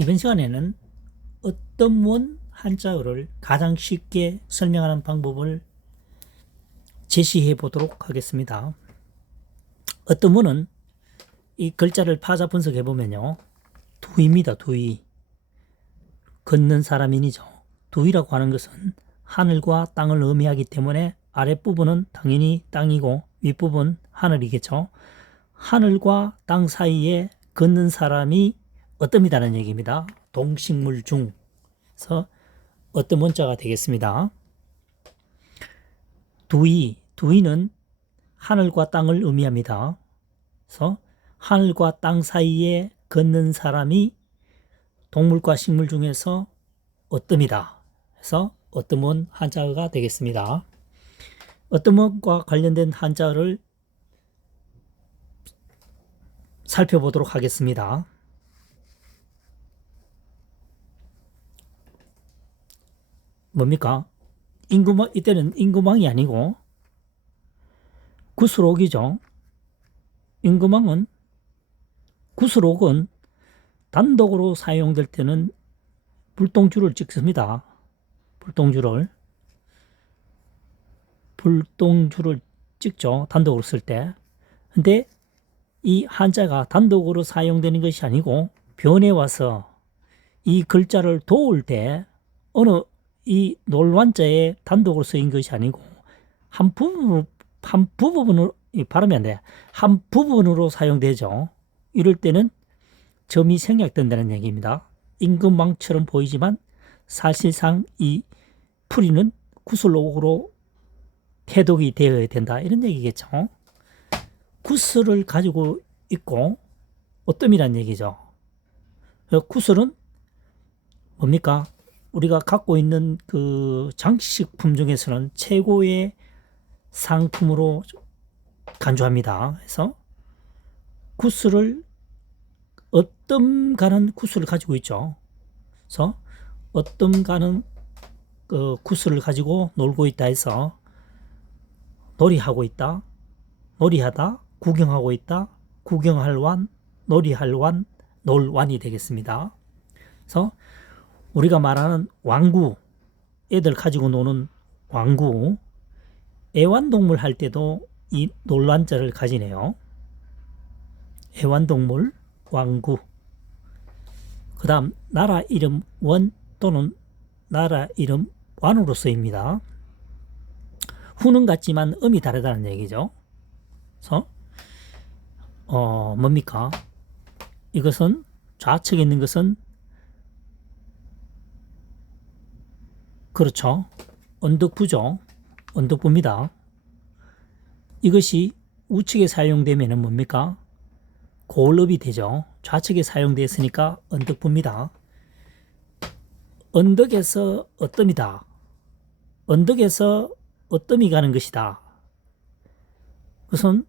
이번 시간에는 어떤 원 한자어를 가장 쉽게 설명하는 방법을 제시해 보도록 하겠습니다. 어떤 원은 이 글자를 파자 분석해 보면요, 두입니다. 두이. 걷는 사람인이죠. 두이라고 하는 것은 하늘과 땅을 의미하기 때문에 아랫부분은 당연히 땅이고 윗부분 하늘이겠죠. 하늘과 땅 사이에 걷는 사람이 어떻다는 얘기입니다. 동식물 중에서 어떤 원자가 되겠습니다. 두이는 하늘과 땅을 의미합니다. 그래서 하늘과 땅 사이에 걷는 사람이 동물과 식물 중에서 어뜸이다. 그래서 어뜸은 한자어가 되겠습니다. 어뜸과 관련된 한자어를 살펴보도록 하겠습니다. 뭡니까? 임금왕, 이때는 임금왕이 아니고 구슬옥이죠. 임금왕은, 구슬옥은 단독으로 사용될 때는 불똥줄을 찍습니다. 불똥줄을 찍죠. 단독으로 쓸 때. 근데 이 한자가 단독으로 사용되는 것이 아니고 변해 와서 이 글자를 도울 때 어느 이 놀완자에 단독으로 쓰인 것이 아니고 한 부분으로 발음이 안 돼. 한 부분으로 사용되죠. 이럴 때는 점이 생략된다는 얘기입니다. 임금왕처럼 보이지만 사실상 이 풀이는 구슬록으로 해독이 되어야 된다, 이런 얘기겠죠. 구슬을 가지고 있고 어뜸이란 얘기죠. 구슬은 뭡니까? 우리가 갖고 있는 그 장식품 중에서는 최고의 상품으로 간주합니다. 그래서 구슬을, 어뜸가는 구슬을 가지고 있죠. 그래서 어뜸가는 그 구슬을 가지고 놀고 있다 해서 놀이하고 있다, 놀이하다, 구경하고 있다, 구경할 완, 놀이할 완, 놀완이 되겠습니다. 그래서 우리가 말하는 왕구, 애들 가지고 노는 왕구, 애완동물 할 때도 이 놀완자를 가지네요. 애완동물, 왕구. 그 다음 나라 이름 원 또는 나라 이름 완으로 쓰입니다. 후는 같지만 음이 다르다는 얘기죠. 그래서 뭡니까? 이것은 좌측에 있는 것은, 그렇죠, 언덕부죠. 언덕부입니다. 이것이 우측에 사용되면 뭡니까? 고을읍이 되죠. 좌측에 사용되었으니까 언덕부입니다. 언덕에서 어뜸이다. 언덕에서 어뜸이 가는 것이다. 그것은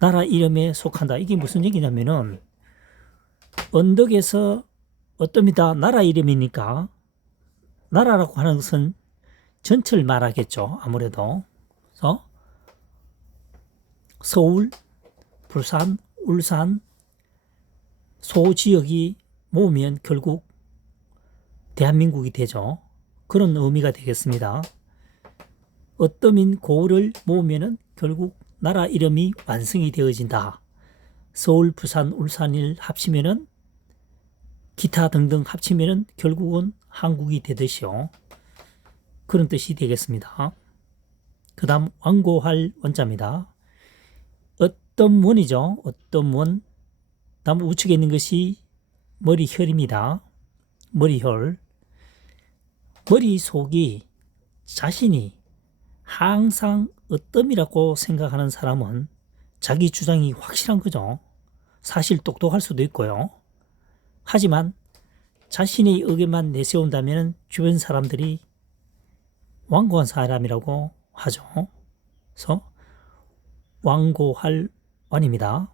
나라 이름에 속한다. 이게 무슨 얘기냐면은, 언덕에서 어뜸이다, 나라 이름이니까 나라라고 하는 것은 전체를 말하겠죠. 아무래도. 그래서 서울, 부산, 울산, 소지역이 모으면 결국 대한민국이 되죠. 그런 의미가 되겠습니다. 어떠민 고을을 모으면 결국 나라 이름이 완성이 되어진다. 서울, 부산, 울산을 합치면은, 기타 등등 합치면은 결국은 한국이 되듯이요. 그런 뜻이 되겠습니다. 그 다음 완고할 원자입니다. 어떤 원이죠. 어떤 원. 다음 우측에 있는 것이 머리혈입니다. 머리혈. 머릿속이 자신이 항상 어뜸이라고 생각하는 사람은 자기 주장이 확실한 거죠. 사실 똑똑할 수도 있고요. 하지만 자신의 의견만 내세운다면 주변 사람들이 완고한 사람이라고 하죠. 그래서 완고할 완입니다.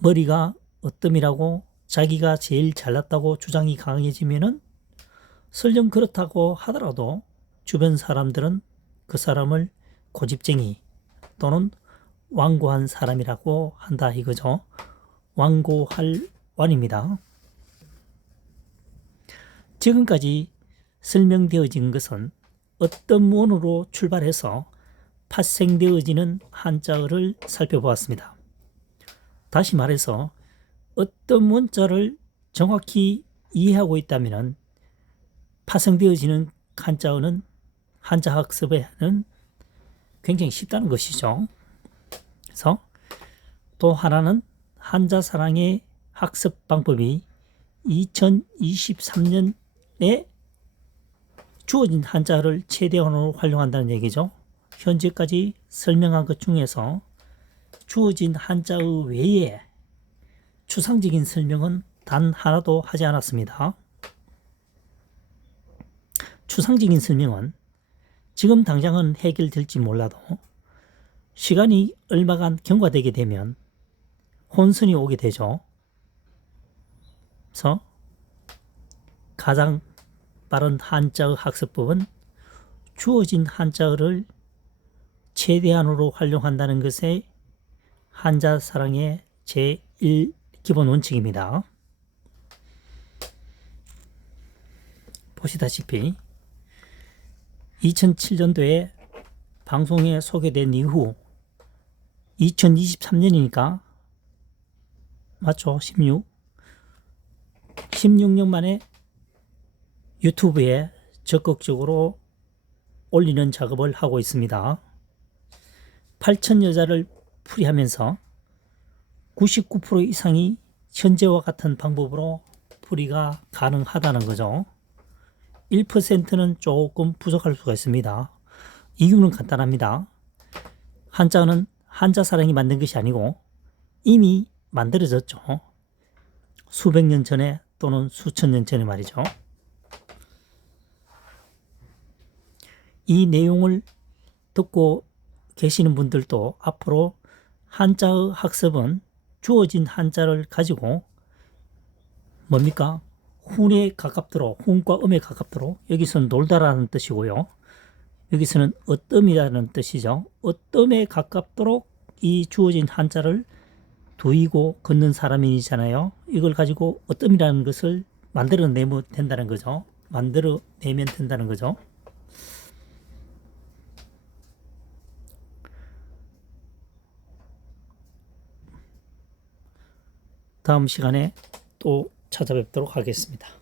머리가 어뜸이라고 자기가 제일 잘났다고 주장이 강해지면은, 설령 그렇다고 하더라도 주변 사람들은 그 사람을 고집쟁이 또는 완고한 사람이라고 한다 이거죠. 완고할 완입니다. 지금까지 설명되어진 것은 어떤 원으로 출발해서 파생되어지는 한자어를 살펴보았습니다. 다시 말해서 어떤 원자를 정확히 이해하고 있다면 파생되어지는 한자어는 한자 학습에는 굉장히 쉽다는 것이죠. 그래서 또 하나는 한자사랑의 학습 방법이 2023년에 주어진 한자를 최대한으로 활용한다는 얘기죠. 현재까지 설명한 것 중에서 주어진 한자의 외에 추상적인 설명은 단 하나도 하지 않았습니다. 추상적인 설명은 지금 당장은 해결될지 몰라도 시간이 얼마간 경과되게 되면 혼선이 오게 되죠. 그래서 가장 빠른 한자의 학습법은 주어진 한자어를 최대한으로 활용한다는 것에 한자사랑의 제1 기본 원칙입니다. 보시다시피 2007년도에 방송에 소개된 이후 2023년이니까 맞죠? 16년 만에 유튜브에 적극적으로 올리는 작업을 하고 있습니다. 8천 여자를 풀이하면서 99% 이상이 현재와 같은 방법으로 풀이가 가능하다는 거죠. 1%는 조금 부족할 수가 있습니다. 이유는 간단합니다. 한자는 한자사랑이 만든 것이 아니고 이미 만들어졌죠. 수백 년 전에 또는 수천 년 전에 말이죠. 이 내용을 듣고 계시는 분들도 앞으로 한자의 학습은 주어진 한자를 가지고 뭡니까? 훈에 가깝도록, 훈과 음에 가깝도록, 여기서는 놀다라는 뜻이고요. 여기서는 어뜸이라는 뜻이죠. 어뜸에 가깝도록 이 주어진 한자를 두이고 걷는 사람이잖아요. 이걸 가지고 어뜸이라는 것을 만들어내면 된다는 거죠. 만들어내면 된다는 거죠. 다음 시간에 또 찾아뵙도록 하겠습니다.